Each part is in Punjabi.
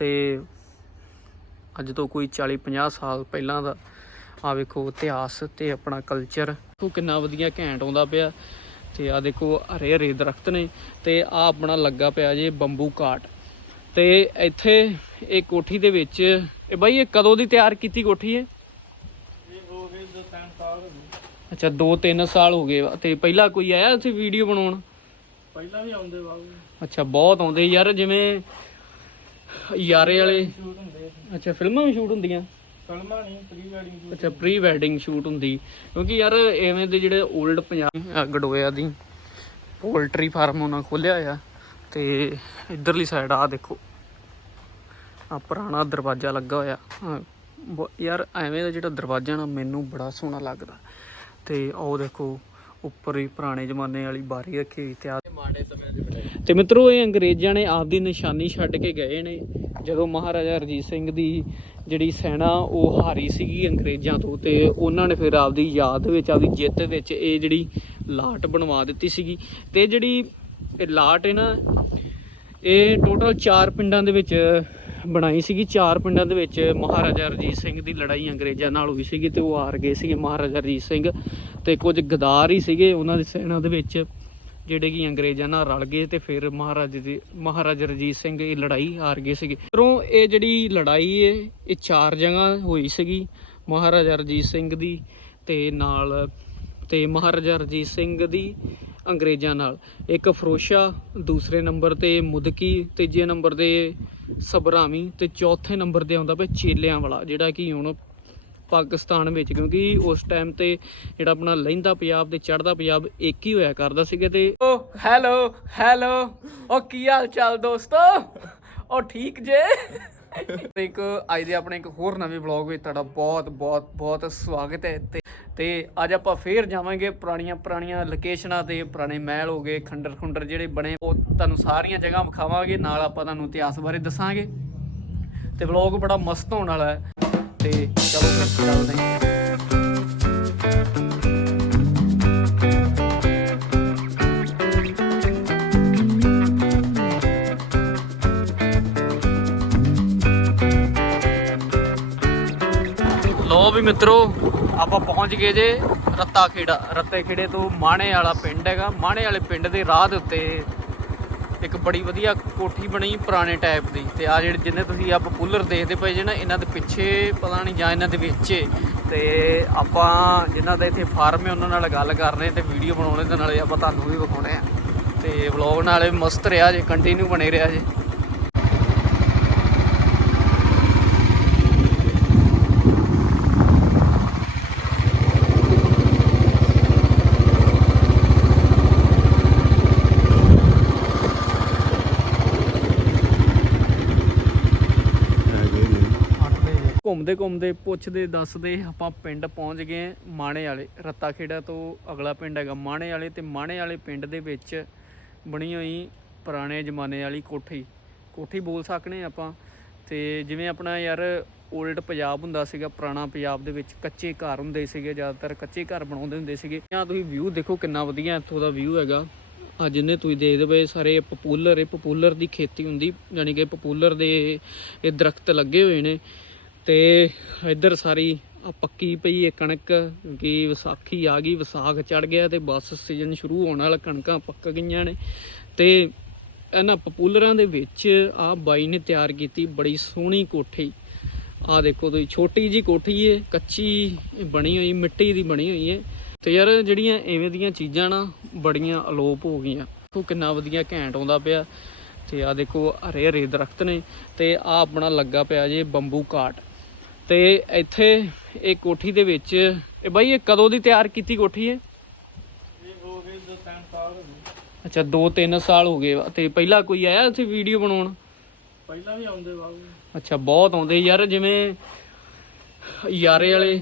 ਤੇ ਅੱਜ ਤੋਂ ਕੋਈ 40 50 ਸਾਲ ਪਹਿਲਾਂ ਦਾ ਆ ਵੇਖੋ ਇਤਿਹਾਸ ਤੇ ਆਪਣਾ ਕਲਚਰ ਦੇਖੋ ਕਿੰਨਾ ਵਧੀਆ ਘੈਂਟ ਆਉਂਦਾ ਪਿਆ ਤੇ ਆ ਦੇਖੋ ਹਰੇ ਹਰੇ ਦਰਖਤ ਨੇ ਤੇ ਆ ਆਪਣਾ ਲੱਗਾ ਪਿਆ ਜੇ ਬੰਬੂ ਕਾਟ ਤੇ ਇੱਥੇ ਇਹ ਕੋਠੀ ਦੇ ਵਿੱਚ ਇਹ ਬਾਈ ਇਹ ਕਦੋਂ ਦੀ ਤਿਆਰ ਕੀਤੀ ਕੋਠੀ ਹੈ ਇਹ? ਹੋ ਗਏ ਦੋ ਤਿੰਨ ਸਾਲ ਹੋ ਗਏ ਅੱਛਾ 2-3 ਸਾਲ ਹੋ ਗਏ ਤੇ ਪਹਿਲਾਂ ਕੋਈ ਆਇਆ ਉੱਥੇ ਵੀਡੀਓ ਬਣਾਉਣ? ਪਹਿਲਾਂ ਵੀ ਆਉਂਦੇ ਬਾਬੂ ਅੱਛਾ ਬਹੁਤ ਆਉਂਦੇ ਯਾਰ ਜਿਵੇਂ ਯਾਰੇ ਵਾਲੇ? ਸ਼ੂਟ ਹੁੰਦੇ। ਅੱਛਾ ਫਿਲਮਾਂ ਵੀ ਸ਼ੂਟ ਹੁੰਦੀਆਂ? ਫਿਲਮਾਂ ਨਹੀਂ ਪ੍ਰੀ ਵੈਡਿੰਗ ਸ਼ੂਟ ਅੱਛਾ ਪ੍ਰੀ ਵੈਡਿੰਗ ਸ਼ੂਟ ਹੁੰਦੀ। ਕਿਉਂਕਿ ਯਾਰ ਐਵੇਂ ਦੇ ਜਿਹੜੇ 올ਡ ਪੰਜਾਬ ਗਡੋਇਆ ਦੀ ਪੋਲਟਰੀ ਫਾਰਮ ਉਹਨਾਂ ਖੋਲਿਆ ਆ ਤੇ ਇਧਰਲੀ ਸਾਈਡ ਆ ਦੇਖੋ। ਆ ਪੁਰਾਣਾ ਦਰਵਾਜ਼ਾ ਲੱਗਾ ਹੋਇਆ। ਯਾਰ ਐਵੇਂ ਦਾ ਜਿਹੜਾ ਦਰਵਾਜ਼ਾ ਨਾ ਮੈਨੂੰ ਬੜਾ ਸੋਹਣਾ ਲੱਗਦਾ। ਤੇ ਉਹ ਦੇਖੋ ਉੱਪਰ ਹੀ ਪੁਰਾਣੇ ਜ਼ਮਾਨੇ ਵਾਲੀ ਬਾਰੀ ਰੱਖੀ ਹੋਈ ਤੇ ਮਾੜੇ ਸਮੇਂ ਦੇ ਤੇ ਮਿੱਤਰੋ ਇਹ ਅੰਗਰੇਜ਼ਾਂ ਨੇ ਆਪਦੀ ਨਿਸ਼ਾਨੀ ਛੱਡ ਕੇ ਗਏ ਨੇ। ਜਦੋਂ ਮਹਾਰਾਜਾ ਰਣਜੀਤ ਸਿੰਘ ਦੀ ਜਿਹੜੀ ਸੈਨਾ ਉਹ ਹਾਰੀ ਸੀਗੀ ਅੰਗਰੇਜ਼ਾਂ ਤੋਂ ਤੇ ਉਹਨਾਂ ਨੇ ਫਿਰ ਆਪਦੀ ਯਾਦ ਵਿੱਚ ਆਪਦੀ ਜਿੱਤ ਵਿੱਚ ਇਹ ਜਿਹੜੀ ਲਾਟ ਬਣਵਾ ਦਿੱਤੀ ਸੀਗੀ। ਤੇ ਜਿਹੜੀ ਇਹ ਲਾਟ ਹੈ ਨਾ ਇਹ ਟੋਟਲ 4 ਪਿੰਡਾਂ ਦੇ ਵਿੱਚ ਬਣਾਈ ਸੀਗੀ। ਚਾਰ ਪਿੰਡਾਂ ਦੇ ਵਿੱਚ ਮਹਾਰਾਜਾ ਰਣਜੀਤ ਸਿੰਘ ਦੀ ਲੜਾਈ ਅੰਗਰੇਜ਼ਾਂ ਨਾਲ ਹੋਈ ਸੀਗੀ ਤੇ ਉਹ ਹਾਰ ਗਏ ਸੀਗੇ ਮਹਾਰਾਜਾ ਰਣਜੀਤ ਸਿੰਘ। ਤੇ ਕੁਝ ਗਦਾਰ ਹੀ ਸੀਗੇ ਉਹਨਾਂ ਦੀ ਸੈਨਾ ਦੇ ਵਿੱਚ, ਜਿਹੜੇ ਕਿ ਅੰਗਰੇਜ਼ਾਂ ਨਾਲ ਰਲ ਗਏ ਤੇ ਫਿਰ ਮਹਾਰਾਜਾ ਦੀ, ਮਹਾਰਾਜਾ ਰਣਜੀਤ ਸਿੰਘ ਇਹ ਲੜਾਈ ਹਾਰ ਗਏ ਸੀਗੇ। ਤੋਂ ਇਹ ਜਿਹੜੀ ਲੜਾਈ ਹੈ ਇਹ ਚਾਰ ਜਗ੍ਹਾ ਹੋਈ ਸੀਗੀ, ਮਹਾਰਾਜਾ ਰਣਜੀਤ ਸਿੰਘ ਦੀ ਤੇ ਨਾਲ, ਤੇ ਮਹਾਰਾਜਾ ਰਣਜੀਤ ਸਿੰਘ ਦੀ ਅੰਗਰੇਜ਼ਾਂ ਨਾਲ। ਇੱਕ ਫਰੋਸ਼ਾ, ਦੂਸਰੇ ਨੰਬਰ ਤੇ ਮੁਦਕੀ, ਤੀਜੇ ਨੰਬਰ ਤੇ ਸਬਰਾਵੀ ਤੇ ਚੌਥੇ ਨੰਬਰ ਤੇ ਆਉਂਦਾ ਪਿਆ ਚੇਲਿਆਂ ਵਾਲਾ, ਜਿਹੜਾ ਕਿ ਹੁਣ ਪਾਕਿਸਤਾਨ ਵਿੱਚ, ਕਿਉਂਕਿ ਉਸ ਟਾਈਮ ਤੇ ਜਿਹੜਾ ਆਪਣਾ ਲਹਿੰਦਾ ਪੰਜਾਬ ਤੇ ਚੜ੍ਹਦਾ ਪੰਜਾਬ ਇੱਕ ਹੀ ਹੋਇਆ ਕਰਦਾ ਸੀਗਾ ਤੇ ਓ, ਹੈਲੋ ਹੈਲੋ, ਓ, ਕੀ ਹਾਲ ਚਾਲ ਦੋਸਤੋ? ਓ, ਠੀਕ ਜੇ? ਤੇ ਇੱਕ ਅੱਜ ਦੇ ਆਪਣੇ ਇੱਕ ਹੋਰ ਨਵੇਂ ਵਲੌਗ ਵਿੱਚ ਤੁਹਾਡਾ ਬਹੁਤ ਬਹੁਤ ਬਹੁਤ ਸਵਾਗਤ ਹੈ ਤੇ ਤੇ ਅੱਜ ਆਪਾਂ ਫੇਰ ਜਾਵਾਂਗੇ ਪੁਰਾਣੀਆਂ ਪੁਰਾਣੀਆਂ ਲੋਕੇਸ਼ਨਾਂ ਤੇ, ਪੁਰਾਣੇ ਮਹਿਲ ਹੋ ਗਏ, ਖੰਡਰ ਖੁੰਡਰ ਜਿਹੜੇ ਬਣੇ, ਉਹ ਤੁਹਾਨੂੰ ਸਾਰੀਆਂ ਜਗ੍ਹਾ ਵਿਖਾਵਾਂਗੇ, ਨਾਲ ਆਪਾਂ ਤੁਹਾਨੂੰ ਇਤਿਹਾਸ ਬਾਰੇ ਦੱਸਾਂਗੇ। ਤੇ ਵਲੌਗ ਬੜਾ ਮਸਤ ਹੋਣ ਵਾਲਾ ਹੈ। ਤੇ ਚਲੋ ਫਿਰ ਚੱਲਦੇ ਹਾਂ। ਲੋ ਵੀ ਮਿੱਤਰੋ, ਆਪਾਂ ਪਹੁੰਚ ਗਏ ਜੇ ਰੱਤਾ ਖੇੜਾ ਰੱਤੇ ਖੇੜੇ ਤੋਂ ਮਾਣੇ ਵਾਲਾ ਪਿੰਡ ਹੈਗਾ। ਮਾਣੇ ਵਾਲੇ ਪਿੰਡ ਦੇ ਰਾਹ ਦੇ ਉੱਤੇ ਇੱਕ ਬੜੀ ਵਧੀਆ ਕੋਠੀ ਬਣੀ ਪੁਰਾਣੇ ਟਾਈਪ ਦੀ ਤੇ ਆ ਜਿਹੜੇ ਜਿੰਨੇ ਤੁਸੀਂ ਆ ਪਪੂਲਰ ਦੇਖਦੇ ਪਏ ਜੇ ਨਾ, ਇਹਨਾਂ ਦੇ ਪਿੱਛੇ ਪਤਾ ਨਹੀਂ ਜਾਂ ਇਹਨਾਂ ਦੇ ਵਿੱਚ ਏ। ਤੇ ਆਪਾਂ ਜਿਨ੍ਹਾਂ ਦਾ ਇੱਥੇ ਫਾਰਮ ਹੈ ਉਹਨਾਂ ਨਾਲ ਗੱਲ ਕਰ ਰਹੇ ਤੇ ਵੀਡੀਓ ਬਣਾਉਣੇ ਦੇ ਨਾਲੇ ਆਪਾਂ ਤੁਹਾਨੂੰ ਵੀ ਵਿਖਾਉਣੇ ਆ ਤੇ ਵਲੌਗ ਨਾਲੇ ਮਸਤ ਰਿਹਾ ਜੇ ਕੰਟੀਨਿਊ ਬਣੇ ਰਿਹਾ ਜੇ ਘੁੰਮਦੇ ਘੁੰਮਦੇ ਪੁੱਛਦੇ ਦੱਸਦੇ ਆਪਾਂ ਪਿੰਡ ਪਹੁੰਚ ਗਏ ਮਾਣੇ ਵਾਲੇ ਰੱਤਾ ਖੇੜਾ ਤੋਂ ਅਗਲਾ ਪਿੰਡ ਹੈਗਾ ਮਾਣੇ ਵਾਲੇ ਤੇ ਮਾਣੇ ਵਾਲੇ ਪਿੰਡ ਦੇ ਵਿੱਚ ਬਣੀ ਹੋਈ ਪੁਰਾਣੇ ਜ਼ਮਾਨੇ ਵਾਲੀ ਕੋਠੀ। ਕੋਠੀ ਬੋਲ ਸਕਨੇ ਆਪਾਂ ਤੇ ਜਿਵੇਂ ਆਪਣਾ ਯਾਰ 올ਡ ਪੰਜਾਬ ਹੁੰਦਾ ਸੀਗਾ, ਪੁਰਾਣਾ ਪੰਜਾਬ ਦੇ ਵਿੱਚ ਕੱਚੇ ਘਰ ਹੁੰਦੇ ਸੀਗੇ, ਜ਼ਿਆਦਾਤਰ ਕੱਚੇ ਘਰ ਬਣਾਉਂਦੇ ਹੁੰਦੇ ਸੀਗੇ। ਆ ਤੁਸੀਂ ਵਿਊ ਦੇਖੋ ਕਿੰਨਾ ਵਧੀਆ ਇੱਥੋਂ ਦਾ ਵਿਊ ਹੈਗਾ। ਆ ਜਿੰਨੇ ਤੁਸੀਂ ਦੇਖਦੇ ਪਏ ਸਾਰੇ ਪਪੂਲਰ ਇਹ ਪਪੂਲਰ ਦੀ ਖੇਤੀ ਹੁੰਦੀ ਯਾਨੀ ਕਿ ਪਪੂਲਰ ਦੇ ਇਹ ਦਰਖਤ ਲੱਗੇ ਹੋਏ ਨੇ। ਤੇ ਇੱਧਰ ਸਾਰੀ ਆ ਪੱਕੀ ਪਈ ਹੈ ਕਣਕ ਕਿ ਵਿਸਾਖੀ ਆ ਗਈ, ਵਿਸਾਖ ਚੜ ਗਿਆ ਤੇ ਬਸ ਸੀਜ਼ਨ ਸ਼ੁਰੂ ਹੋਣ ਵਾਲਾ, ਕਣਕਾਂ ਪੱਕ ਗਈਆਂ ਨੇ। ਤੇ ਇਹਨਾਂ ਪਪੂਲਰਾਂ ਦੇ ਵਿੱਚ ਆ ਬਾਈ ਨੇ ਤਿਆਰ ਕੀਤੀ ਬੜੀ ਸੋਹਣੀ ਕੋਠੀ। ਆ ਦੇਖੋ ਤੁਸੀਂ, ਛੋਟੀ ਜੀ ਕੋਠੀ ਏ, ਕੱਚੀ ਬਣੀ ਹੋਈ, ਮਿੱਟੀ ਦੀ ਬਣੀ ਹੋਈ ਏ। ਤੇ ਯਾਰ ਜਿਹੜੀਆਂ ਐਵੇਂ ਦੀਆਂ ਚੀਜ਼ਾਂ ਨਾ, ਬੜੀਆਂ ਅਲੋਪ ਹੋ ਗਈਆਂ। ਦੇਖੋ ਕਿੰਨਾ ਵਧੀਆ ਘੈਂਟ ਆਉਂਦਾ ਪਿਆ। ਤੇ ਆ ਦੇਖੋ ਹਰੇ ਹਰੇ ਦਰਖਤ ਨੇ। ਤੇ ਆ ਆਪਣਾ ਲੱਗਾ ਪਿਆ ਜੇ ਬੰਬੂ ਕਾਟ ਤੇ ਇੱਥੇ ਇਹ ਕੋਠੀ ਦੇ ਵਿੱਚ ਇਹ ਬਾਈ ਇਹ ਕਦੋਂ ਦੀ ਤਿਆਰ ਕੀਤੀ ਕੋਠੀ ਹੈ ਇਹ? ਹੋ ਗਏ ਦੋ ਤਿੰਨ ਸਾਲ ਹੋ ਗਏ ਅੱਛਾ 2-3 ਸਾਲ ਹੋ ਗਏ ਤੇ ਪਹਿਲਾਂ ਕੋਈ ਆਇਆ ਉੱਥੇ ਵੀਡੀਓ ਬਣਾਉਣ? ਪਹਿਲਾਂ ਵੀ ਆਉਂਦੇ ਬਾਬੂ ਅੱਛਾ ਬਹੁਤ ਆਉਂਦੇ ਯਾਰ ਜਿਵੇਂ ਯਾਰੇ ਵਾਲੇ।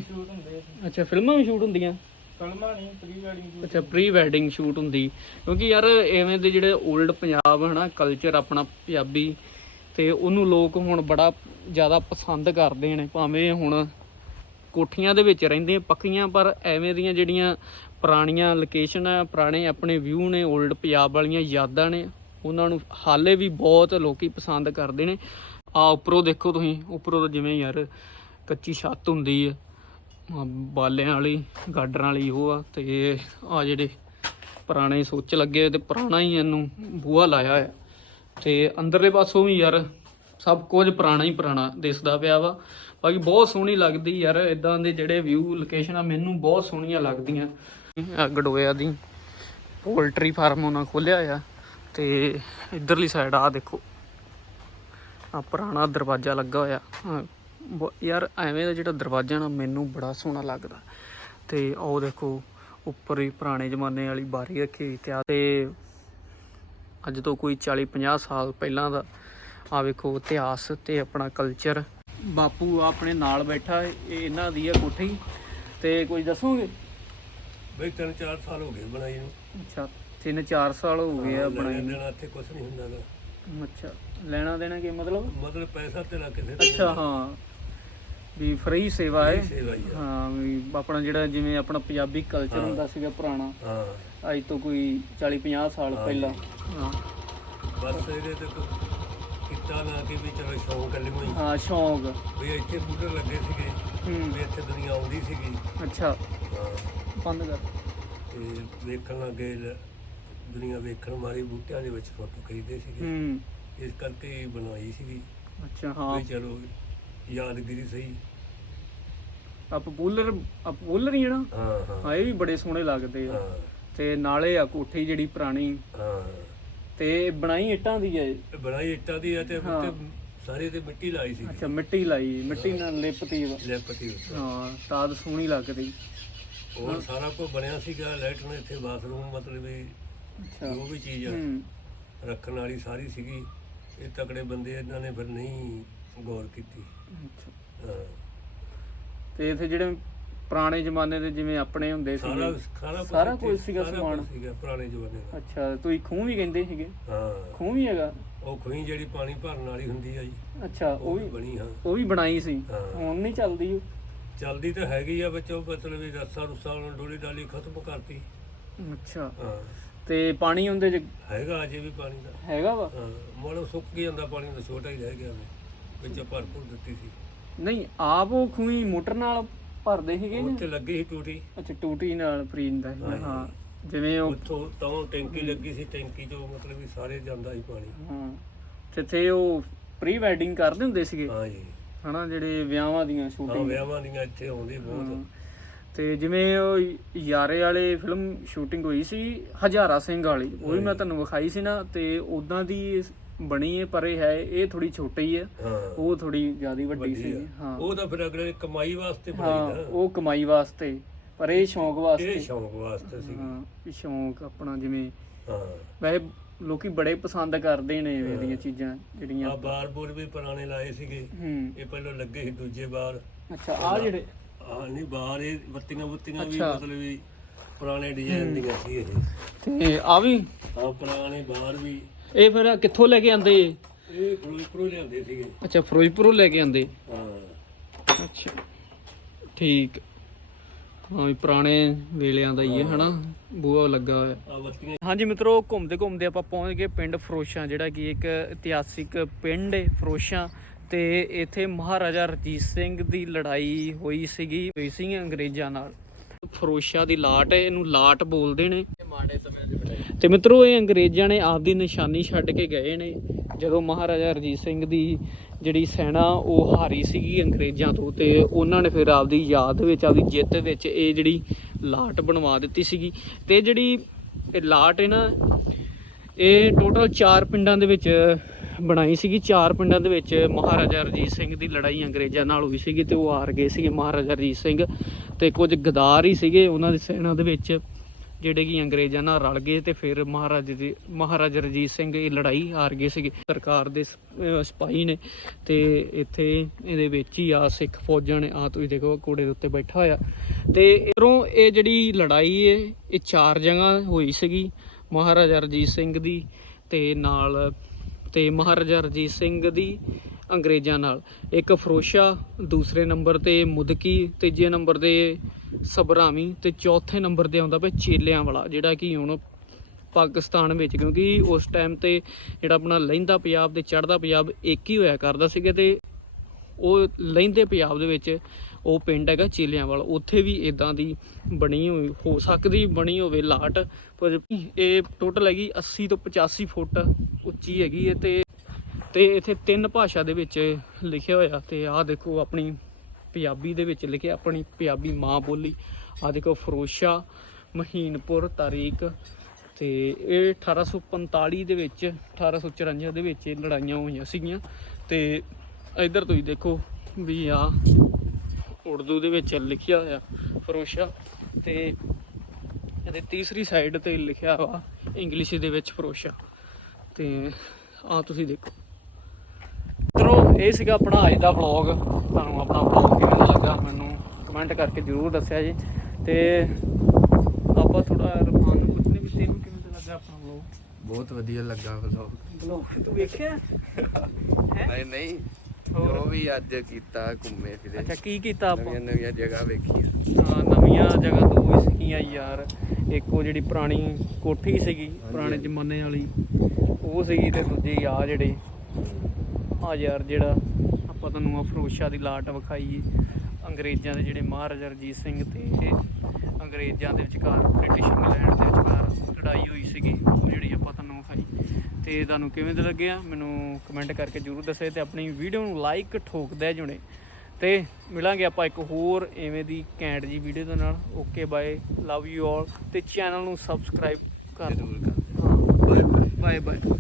ਅੱਛਾ ਫਿਲਮਾਂ ਵੀ ਸ਼ੂਟ ਹੁੰਦੀਆਂ? ਫਿਲਮਾਂ ਨਹੀਂ ਪ੍ਰੀ ਵੈਡਿੰਗ ਸ਼ੂਟ। ਅੱਛਾ ਪ੍ਰੀ ਵੈਡਿੰਗ ਸ਼ੂਟ ਹੁੰਦੀ। ਕਿਉਂਕਿ ਯਾਰ ਐਵੇਂ ਦੇ ਜਿਹੜੇ 올ਡ ਪੰਜਾਬ ਹਨਾ ਕਲਚਰ ਆਪਣਾ ਪੰਜਾਬੀ ਤੇ ਉਹਨੂੰ ਲੋਕ ਹੁਣ ਬੜਾ ਜ਼ਿਆਦਾ ਪਸੰਦ ਕਰਦੇ ਨੇ, ਭਾਵੇਂ ਹੁਣ ਕੋਠੀਆਂ ਦੇ ਵਿੱਚ ਰਹਿੰਦੇ ਪੱਕੀਆਂ, ਪਰ ਐਵੇਂ ਦੀਆਂ ਜਿਹੜੀਆਂ ਪੁਰਾਣੀਆਂ ਲੋਕੇਸ਼ਨ ਆ, ਪੁਰਾਣੇ ਆਪਣੇ ਵਿਊ ਨੇ 올ਡ ਪੰਜਾਬ ਵਾਲੀਆਂ ਯਾਦਾਂ ਨੇ, ਉਹਨਾਂ ਨੂੰ ਹਾਲੇ ਵੀ ਬਹੁਤ ਲੋਕੀ ਪਸੰਦ ਕਰਦੇ ਨੇ। ਆ ਉੱਪਰੋਂ ਦੇਖੋ ਤੁਸੀਂ, ਉੱਪਰੋਂ ਤਾਂ ਜਿਵੇਂ ਯਾਰ ਕੱਚੀ ਛੱਤ ਹੁੰਦੀ ਆ ਬਾਲਿਆਂ ਵਾਲੀ, ਗਾਡਰਾਂ ਵਾਲੀ ਉਹ ਆ, ਤੇ ਆ ਜਿਹੜੇ ਪੁਰਾਣੇ ਸੋਚ ਲੱਗੇ ਹੋਏ ਤੇ ਪੁਰਾਣਾ ਹੀ ਇਹਨੂੰ ਬੂਹਾ ਲਾਇਆ ਆ ਤੇ ਅੰਦਰਲੇ ਪਾਸੋਂ ਵੀ ਯਾਰ ਸਭ ਕੁਝ ਪੁਰਾਣਾ ਹੀ ਪੁਰਾਣਾ ਦਿਸਦਾ ਪਿਆ ਵਾ। ਬਾਕੀ ਬਹੁਤ ਸੋਹਣੀ ਲੱਗਦੀ ਯਾਰ ਇਦਾਂ ਦੇ ਜਿਹੜੇ ਵਿਊ ਲੋਕੇਸ਼ਨਾਂ ਮੈਨੂੰ ਬਹੁਤ ਸੋਹਣੀਆਂ ਲੱਗਦੀਆਂ। ਆ ਗਡੋਇਆ ਦੀ। ਪੋਲਟਰੀ ਫਾਰਮ ਉਹਨਾਂ ਖੋਲਿਆ ਆ ਤੇ ਇਧਰਲੀ ਸਾਈਡ ਆ ਦੇਖੋ। ਆ ਪੁਰਾਣਾ ਦਰਵਾਜ਼ਾ ਲੱਗਾ ਹੋਇਆ। ਹਾਂ, ਬ- ਯਾਰ ਐਵੇਂ ਦਾ ਜਿਹੜਾ ਦਰਵਾਜ਼ਾ ਨਾ ਮੈਨੂੰ ਬੜਾ ਸੋਹਣਾ ਲੱਗਦਾ। ਤੇ ਉਹ ਦੇਖੋ ਉੱਪਰ ਹੀ ਪੁਰਾਣੇ ਜ਼ਮਾਨੇ ਵਾਲੀ ਬਾਰੀ ਰੱਖੀ ਹੋਈ ਤੇ ਆ ਤੇ ਅੱਜ ਤੋਂ ਕੋਈ 40 50 ਸਾਲ ਪਹਿਲਾਂ ਦਾ ਆ ਵੇਖੋ ਇਤਿਹਾਸ ਤੇ ਆਪਣਾ ਕਲਚਰ ਬਾਪੂ ਆਪਣੇ ਨਾਲ ਬੈਠਾ ਇਹ ਇਹਨਾਂ ਦੀ ਆ ਕੋਠੀ। ਤੇ ਕੁਝ ਦੱਸੋਗੇ? ਬਈ ਤਿੰਨ ਚਾਰ ਸਾਲ ਹੋ ਗਏ ਬਣਾਈ ਨੂੰ। ਅੱਛਾ 3-4 ਸਾਲ ਹੋ ਗਏ ਆ ਬਣਾਈ ਨੂੰ। ਇੱਥੇ ਕੁਝ ਨਹੀਂ ਹੁੰਦਾ ਗਾ। ਅੱਛਾ ਲੈਣਾ ਦੇਣਾ ਕੀ ਮਤਲਬ? ਮਤਲਬ ਪੈਸਾ ਤੇਰਾ ਕਿਸੇ ਦਾ ਅੱਛਾ ਹਾਂ। ਵੀ ਫ੍ਰੀ ਸੇਵਾ ਹੈ। ਸੇਵਾ ਹੀ ਆ। ਹਾਂ ਵੀ ਆਪਣਾ ਜਿਹੜਾ ਜਿਵੇਂ ਆਪਣਾ ਪੰਜਾਬੀ ਕਲਚਰ ਹੁੰਦਾ ਸੀਗਾ ਪੁਰਾਣਾ। ਹਾਂ। ਅੱਜ ਤੋਂ ਕੋਈ 40 50 ਸਾਲ ਪਹਿਲਾਂ। ਹਾਂ ਬਸ ਇਹਦੇ ਤੇ ਕੋਈ ਕੀਤਾ ਨਾ ਕਿ ਵੀ ਚਲੋ ਸ਼ੌਂਕ ਲਈ ਹੋਈ ਹਾਂ ਸ਼ੌਂਕ। ਵੀ ਇੱਥੇ ਬੂਟੇ ਲੱਗੇ ਸੀਗੇ ਹੂੰ। ਵੀ ਇੱਥੇ ਦੁਨੀਆ ਆਉਂਦੀ ਸੀਗੀ। ਅੱਛਾ। ਹਾਂ। ਬੰਦ ਕਰ। ਤੇ ਵੇਖਣ ਲੱਗੇ ਲ- ਦੁਨੀਆ ਵੇਖਣ ਮਾਰੀ ਬੂਟਿਆਂ ਦੇ ਵਿੱਚ ਫੋਟੋ ਖਰੀਦਦੇ ਸੀਗੇ। ਹੂੰ। ਇਸ ਕਰਕੇ ਹੀ ਬਣਵਾਈ ਸੀਗੀ। ਅੱਛਾ ਹਾਂ। ਵੀ ਚਲੋ ਯਾਦਗਿਰੀ ਸਹੀ। ਆ ਪਪੂਲਰ ਆ ਪਪੂਲਰ ਹੀ ਹੈ ਨਾ? ਹਾਂ ਹਾਂ। ਹਾਂ ਇਹ ਵੀ ਬੜੇ ਸੋਹਣੇ ਲੱਗਦੇ ਆ। ਹਾਂ। ਤੇ ਨਾਲੇ ਆ ਕੋਠੀ ਜਿਹੜੀ ਪੁਰਾਣੀ। ਹਾਂ। ਤੇ ਬਣਾਈ ਇੱਟਾਂ ਦੀ ਹੈ ਇਹ? ਬਣਾਈ ਇੱਟਾਂ ਦੀ ਆ ਤੇ ਹਾਂ। ਉੱਤੇ ਸਾਰੇ ਤੇ ਮਿੱਟੀ ਲਾਈ ਸੀ। ਅੱਛਾ ਮਿੱਟੀ ਲਾਈ ਮਿੱਟੀ ਨਾਲ ਲਿਪਤੀ ਵਾ। ਲੈਪਤੀ ਉੱਤੇ ਹਾਂ ਤਾਦ ਸੋਹਣੀ ਲੱਗਦੀ। ਹੋਰ ਸਾਰਾ ਕੁਝ ਬਣਿਆ ਸੀਗਾ ਲੈਟਰਨ ਇੱਥੇ ਬਾਥਰੂਮ ਮਤਲਬ ਵੀ ਅੱਛਾ। ਜੋ ਵੀ ਚੀਜ਼ ਆ ਹੂੰ। ਰੱਖਣ ਵਾਲੀ ਸਾਰੀ ਸੀਗੀ। ਇਹ ਤਕੜੇ ਬੰਦੇ ਇਹਨਾਂ ਨੇ ਫਿਰ ਨਹੀਂ ਗੌਰ ਕੀਤੀ। ਅੱਛਾ। ਹਾਂ। ਤੇ ਇੱਥੇ ਜਿਹੜੇ ਪੁਰਾਣੇ ਜ਼ਮਾਨੇ ਦੇ ਜਿਵੇਂ ਆਪਣੇ ਹੁੰਦੇ ਸੀ ਸਾਰਾ ਕੁਛ ਸਾਰਾ ਇੱਥੇ- ਕੁਝ ਸੀਗਾ ਸਾਰਾ ਸਮਾਨ। ਕੁਛ ਸੀਗਾ ਪੁਰਾਣੇ ਜ਼ਮਾਨੇ ਦਾ। ਅੱਛਾ ਤੁਸੀਂ ਖੂਹ ਵੀ ਕਹਿੰਦੇ ਸੀਗੇ? ਹਾਂ। ਖੂਹ ਵੀ ਹੈਗਾ? ਉਹ ਖੂਹੀ ਜਿਹੜੀ ਪਾਣੀ ਭਰਨ ਵਾਲੀ ਹੁੰਦੀ ਆ ਜੀ। ਅੱਛਾ ਉਹ ਉਹ ਵੀ ਵੀ ਬਣੀ ਹਾਂ। ਉਹ ਵੀ ਬਣਾਈ ਸੀ? ਹਾਂ। ਹੁਣ ਨਹੀਂ ਚੱਲਦੀ? ਉਹ ਚੱਲਦੀ ਤਾਂ ਹੈਗੀ ਆ ਬੱਚੋ ਮਤਲਬ ਵੀ ਰੱਸਾ ਰੁੱਸਾ ਹੁਣ ਡੋਲੀ ਡਾਲੀ ਖਤਮ ਕਰਤੀ। ਅੱਛਾ। ਹਾਂ। ਤੇ ਪਾਣੀ ਉਹਦੇ ਚ ਹੈਗਾ ਅਜੇ ਵੀ ਪਾਣੀ ਦਾ। ਹੈਗਾ ਵਾ? ਹਾਂ ਸੁੱਕ ਗਿਆ ਜਾਂਦਾ ਪਾਣੀ ਦਾ ਛੋਟਾ ਹੀ ਰਹਿ ਗਿਆ ਵੇ। ਵਿੱਚ ਭਰਪੂਰ ਦਿੱਤੀ ਸੀ। ਨਹੀਂ ਆਪ ਉਹ ਖੂਹੀ ਮੋਟਰ ਨਾਲ ਭਰਦੇ ਸੀਗੇ ਨਾ ਉੱਥੇ ਲੱਗੀ ਸੀ ਟੂਟੀ। ਅੱਛਾ ਟੂਟੀ ਨਾਲ ਫਰੀਂਦਾ ਸੀ ਹਾਂਜੀ। ਹਾਂ। ਜਿਵੇਂ ਉਹ ਉੱਥੋਂ ਤਾਂ ਟੈਂਕੀ ਲੱਗੀ ਸੀ ਟੈਂਕੀ ਚੋਂ ਮਤਲਬ ਵੀ ਸਾਰੇ ਜਾਂਦਾ ਸੀ ਪਾਣੀ। ਹਾਂ। ਜਿੱਥੇ ਉਹ ਪ੍ਰੀ ਵੈਡਿੰਗ ਕਰਦੇ ਹੁੰਦੇ ਸੀਗੇ? ਹਾਂ ਜੀ। ਹਨਾ ਜਿਹੜੇ ਵਿਆਹਾਂ ਦੀਆਂ ਹਾਂ ਸ਼ੂਟਿੰਗ ਵਿਆਹਾਂ ਦੀਆਂ ਇੱਥੇ ਆਉਂਦੇ ਬਹੁਤ। ਤੇ ਜਿਵੇਂ ਉਹ ਯਾਰੇ ਵਾਲੇ ਫਿਲਮ ਸ਼ੂਟਿੰਗ ਹੋਈ ਸੀ ਹਜ਼ਾਰਾ ਸਿੰਘ ਵਾਲੀ ਉਹ ਵੀ ਮੈਂ ਤੁਹਾਨੂੰ ਵਿਖਾਈ ਸੀ ਨਾ ਤੇ ਉਦਾਂ ਦੀ ਬਣੀ ਹੈ ਪਰ ਇਹ ਹੈ ਇਹ ਥੋੜੀ ਛੋਟੀ ਹੈ। ਹਾਂ। ਉਹ ਥੋੜੀ ਜ਼ਿਆਦਾ ਵੱਡੀ ਸੀ। ਹਾਂ। ਉਹ ਤਾਂ ਫਿਰ ਅਗਲੇ ਕਮਾਈ ਵਾਸਤੇ ਹਾਂ ਬਣਾਈ ਨਾ। ਉਹ ਕਮਾਈ ਵਾਸਤੇ ਪਰ ਇਹ ਸ਼ੌਂਕ ਇਹ ਵਾਸਤੇ। ਸ਼ੌਂਕ ਵਾਸਤੇ ਸੀ ਹਾਂ ਇਹ ਸ਼ੌਂਕ ਆਪਣਾ ਜਿਵੇਂ ਹਾਂ। ਵੈਸੇ ਲੋਕੀ ਬੜੇ ਪਸੰਦ ਕਰਦੇ ਨੇ ਇਵੇਂ ਦੀਆਂ ਚੀਜ਼ਾਂ ਜਿਹੜੀਆਂ ਆ ਬਾਰ ਬੂਰ ਵੀ ਪੁਰਾਣੇ ਲਾਏ ਸੀਗੇ। ਹੂੰ। ਇਹ ਪਹਿਲਾਂ ਲੱਗੇ ਸੀ ਦੂਜੇ ਬਾਰ ਅੱਛਾ ਆ ਜਿਹੜੇ ਆ ਨਹੀਂ ਬਾਹਰ ਇਹ ਬੱਤੀਆਂ ਬੁੱਤੀਆਂ ਵੀ ਅੱਛਾ। ਮਤਲਬ ਵੀ ਪੁਰਾਣੇ ਡਿਜ਼ਾਈਨ ਦੀਆਂ ਸੀ ਇਹ। ਤੇ ਆ ਵੀ? ਆ ਪੁਰਾਣੇ ਬਾਹਰ ਵੀ ਇਹ ਫਿਰ ਕਿੱਥੋਂ ਲੈ ਕੇ ਆਂਦੇ ਇਹ ਫਿਰੋਜ਼ਪੁਰੋਂ ਲਿਆਂਦੇ ਸੀਗੇ। ਅੱਛਾ ਫਿਰੋਜ਼ਪੁਰੋਂ ਲੈ ਕੇ ਆਂਦੇ ਹਾਂ। ਅੱਛਾ। ਠੀਕ। ਹਾਂ ਵੀ ਪੁਰਾਣੇ ਵੇਲਿਆਂ ਦਾ ਹੀ ਹੈ ਹਨਾ? ਬੂਆ ਲੱਗਾ ਹੋਇਆ। ਆ ਬੱਤੀਆਂ। ਹਾਂਜੀ ਮਿੱਤਰੋ ਘੁੰਮਦੇ ਘੁੰਮਦੇ ਆਪਾਂ ਪਹੁੰਚ ਗਏ ਪਿੰਡ ਫਰੋਸ਼ਾਂ ਜਿਹੜਾ ਕਿ ਇੱਕ ਇਤਿਹਾਸਿਕ ਪਿੰਡ ਹੈ ਫਰੋਸ਼ਾਂ। ਤੇ ਇੱਥੇ ਮਹਾਰਾਜਾ ਰਣਜੀਤ ਸਿੰਘ ਦੀ ਲੜਾਈ ਹੋਈ ਸੀਗੀ ਹੋਈ ਸੀ ਅੰਗਰੇਜ਼ਾਂ ਨਾਲ। ਫਰੋਸ਼ਾਂ ਦੀ ਲਾਟ ਹੈ ਇਹਨੂੰ ਲਾਟ ਬੋਲਦੇ ਨੇ। ਤੇ ਮਿੱਤਰੋ, ਇਹ ਅੰਗਰੇਜ਼ਾਂ ਨੇ ਆਪਦੀ ਨਿਸ਼ਾਨੀ ਛੱਡ ਕੇ ਗਏ ਨੇ। ਜਦੋਂ ਮਹਾਰਾਜਾ ਰਣਜੀਤ ਸਿੰਘ ਦੀ ਜਿਹੜੀ ਸੈਨਾ, ਉਹ ਹਾਰੀ ਸੀਗੀ ਅੰਗਰੇਜ਼ਾਂ ਤੋਂ ਤੇ ਉਹਨਾਂ ਨੇ ਫਿਰ ਆਪਦੀ ਯਾਦ ਵਿੱਚ, ਆਪਦੀ ਜਿੱਤ ਵਿੱਚ ਇਹ ਜਿਹੜੀ ਲਾਟ ਬਣਵਾ ਦਿੱਤੀ ਸੀਗੀ। ਤੇ ਜਿਹੜੀ ਇਹ ਲਾਟ ਹੈ ਨਾ, ਇਹ ਟੋਟਲ 4 ਪਿੰਡਾਂ ਦੇ ਵਿੱਚ ਬਣਾਈ ਸੀਗੀ। ਚਾਰ ਪਿੰਡਾਂ ਦੇ ਵਿੱਚ ਮਹਾਰਾਜਾ ਰਣਜੀਤ ਸਿੰਘ ਦੀ ਲੜਾਈ ਅੰਗਰੇਜ਼ਾਂ ਨਾਲ ਹੋਈ ਸੀਗੀ ਤੇ ਉਹ ਹਾਰ ਗਏ ਸੀਗੇ ਮਹਾਰਾਜਾ ਰਣਜੀਤ ਸਿੰਘ ਤੇ ਕੁਝ ਗਦਾਰ ਹੀ ਸੀਗੇ ਉਹਨਾਂ ਦੀ ਸੈਨਾ ਦੇ ਵਿੱਚ। ਜਿਹੜੇ ਕਿ ਅੰਗਰੇਜ਼ਾਂ ਨਾਲ ਰਲ ਗਏ ਤੇ ਫਿਰ ਮਹਾਰਾਜਾ ਦੀ ਮਹਾਰਾਜਾ ਰਣਜੀਤ ਸਿੰਘ ਇਹ ਲੜਾਈ ਹਾਰ ਗਏ ਸੀਗੇ। ਸਰਕਾਰ ਦੇ ਸ- ਸਿਪਾਹੀ ਨੇ ਤੇ ਇੱਥੇ ਇਹਦੇ ਵਿੱਚ ਹੀ ਆ ਸਿੱਖ ਫੌਜਾਂ ਨੇ ਆ ਤੁਸੀਂ ਦੇਖੋ ਘੋੜੇ ਦੇ ਉੱਤੇ ਬੈਠਾ ਹੋਇਆ। ਤੇ ਇਧਰੋਂ ਇਹ ਜਿਹੜੀ ਲੜਾਈ ਹੈ ਇਹ ਚਾਰ ਜਗ੍ਹਾ ਹੋਈ ਸੀਗੀ, ਮਹਾਰਾਜਾ ਰਣਜੀਤ ਸਿੰਘ ਦੀ ਤੇ ਨਾਲ ਤੇ ਮਹਾਰਾਜਾ ਰਣਜੀਤ ਸਿੰਘ ਦੀ ਅੰਗਰੇਜ਼ਾਂ ਨਾਲ। ਇੱਕ ਫਰੋਸ਼ਾ, ਦੂਸਰੇ ਨੰਬਰ ਤੇ ਮੁਦਕੀ, ਤੀਜੇ ਨੰਬਰ ਤੇ ਸਬਰਾਵੀ ਤੇ ਚੌਥੇ ਨੰਬਰ ਤੇ ਆਉਂਦਾ ਪਿਆ ਚੇਲਿਆਂ ਵਾਲਾ, ਜਿਹੜਾ ਕਿ ਹੁਣ ਪਾਕਿਸਤਾਨ ਵਿੱਚ, ਕਿਉਂਕਿ ਉਸ ਟਾਈਮ ਤੇ ਜਿਹੜਾ ਆਪਣਾ ਲਹਿੰਦਾ ਪੰਜਾਬ ਤੇ ਚੜ੍ਹਦਾ ਪੰਜਾਬ ਇੱਕ ਹੀ ਹੋਇਆ ਕਰਦਾ ਸੀਗਾ ਤੇ ਉਹ ਲਹਿੰਦੇ ਪੰਜਾਬ ਦੇ ਵਿੱਚ ਉਹ ਪਿੰਡ ਹੈਗਾ ਚੀਲਿਆਂਵਾਲ ਉੱਥੇ ਵੀ ਇਦਾਂ ਦੀ ਬਣੀ ਹੋਈ, ਹੋ ਸਕਦੀ ਬਣੀ ਹੋਵੇ ਲਾਟ, ਪਰ ਇਹ ਟੋਟਲ ਹੈਗੀ 80 ਤੋਂ 85 ਫੁੱਟ ਉੱਚੀ ਹੈਗੀ ਹੈ ਤੇ ਤੇ ਇੱਥੇ ਤਿੰਨ ਭਾਸ਼ਾ ਦੇ ਵਿੱਚ ਲਿਖਿਆ ਹੋਇਆ ਤੇ ਆਹ ਦੇਖੋ ਆਪਣੀ ਪੰਜਾਬੀ ਦੇ ਵਿੱਚ ਲਿਖਿਆ ਆਪਣੀ ਪੰਜਾਬੀ ਮਾਂ ਬੋਲੀ। ਆਹ ਦੇਖੋ, ਫਰੋਸ਼ਾ ਮਹੀਨਪੁਰ ਤਾਰੀਖ ਤੇ ਇਹ 1845 ਦੇ ਵਿੱਚ 1854 ਦੇ ਵਿੱਚ ਇਹ ਲੜਾਈਆਂ ਹੋਈਆਂ ਸੀਗੀਆਂ। ਤੇ ਇੱਧਰ ਤੁਸੀਂ ਦੇਖੋ ਵੀ ਆ ਉਰਦੂ ਦੇ ਵਿੱਚ ਲਿਖਿਆ ਹੋਇਆ ਫਰੋਸ਼ਾ। ਤੇ ਇਹਦੇ ਤੀਸਰੀ ਸਾਈਡ ਤੇ ਲਿਖਿਆ ਵਾ ਇੰਗਲਿਸ਼ ਦੇ ਵਿੱਚ ਫਰੋਸ਼ਾ। ਤੇ ਆ ਤੁਸੀਂ ਦੇਖੋ। ਮਿੱਤਰੋ ਇਹ ਸੀਗਾ ਆਪਣਾ ਅੱਜ ਦਾ ਵਲੌਗ ਤੁਹਾਨੂੰ ਆਪਣਾ ਵਲੌਗ ਮੈਨੂੰ ਕਮੈਂਟ ਕਰਕੇ ਜਰੂਰ ਦੱਸਿਆ ਜੀ। ਤੇ ਆਪਾਂ ਥੋੜਾ ਰਮਾਨ ਨੂੰ ਪੁੱਛਨੇ ਵੀ ਤੈਨੂੰ ਕਿਵੇਂ ਦਾ ਲੱਗਾ ਆਪਣਾ ਵਲੌਗ ਬਹੁਤ ਵਧੀਆ ਲੱਗਾ ਵਲੌਗ ਵਲੌਗ ਤੂੰ ਵੇਖਿਆ? ਨਹੀਂ ਨਹੀਂ। ਹੋਰ? ਜੋ ਵੀ ਅੱਜ ਕੀਤਾ ਘੁੰਮੇ ਫਿਰੇ। ਅੱਛਾ ਕੀ ਕੀਤਾ ਆਪਾਂ? ਨਵੀਆਂ ਨਵੀਆਂ ਜਗ੍ਹਾ ਵੇਖੀਆਂ। ਹਾਂ, ਨਵੀਆਂ ਜਗ੍ਹਾ ਦੋ ਹੀ ਸੀਗੀਆਂ ਯਾਰ। ਇੱਕ ਉਹ ਜਿਹੜੀ ਪੁਰਾਣੀ ਕੋਠੀ ਸੀਗੀ ਪੁਰਾਣੇ ਹਾਂਜੀ। ਜ਼ਮਾਨੇ ਵਾਲੀ ਉਹ ਸੀਗੀ ਤੇ ਦੂਜੀ ਆ ਜਿਹੜੇ। ਆ ਯਾਰ ਜਿਹੜਾ ਆਪਾਂ ਤੁਹਾਨੂੰ ਅਫਰੋਸ਼ਾ ਦੀ ਲਾਟ ਵਿਖਾਈ ਅੰਗਰੇਜ਼ਾਂ ਦੇ ਜਿਹੜੇ ਮਹਾਰਾਜਾ ਰਣਜੀਤ ਸਿੰਘ ਤੇ ਅੰਗਰੇਜ਼ਾਂ ਦੇ ਵਿਚਕਾਰ ਬ੍ਰਿਟਿਸ਼ ਇੰਗਲੈਂਡ ਦੇ ਵਿਚਕਾਰ ਲੜਾਈ ਹੋਈ ਸੀਗੀ ਉਹ ਜਿਹੜੀ ਆਪਾਂ ਤੁਹਾਨੂੰ ਵਿਖਾਈ। ਤੇ ਤੁਹਾਨੂੰ ਕਿਵੇਂ ਦਾ ਲੱਗਿਆ ਮੈਨੂੰ ਕਮੈਂਟ ਕਰਕੇ ਜਰੂਰ ਦੱਸਿਓ ਤੇ ਆਪਣੀ ਵੀਡੀਓ ਨੂੰ ਲਾਈਕ ਠੋਕਦੇ ਜੁਣੇ ਤੇ ਮਿਲਾਂਗੇ ਆਪਾਂ ਇੱਕ ਹੋਰ ਐਵੇਂ ਦੀ ਕੈਂਟ ਜੀ ਵੀਡੀਓ ਦੇ ਨਾਲ। Okay bye love you all ਤੇ ਚੈਨਲ ਨੂੰ ਸਬਸਕ੍ਰਾਈਬ ਕਰ। ਜ਼ਰੂਰ ਕਰ। ਹਾਂ। Bye bye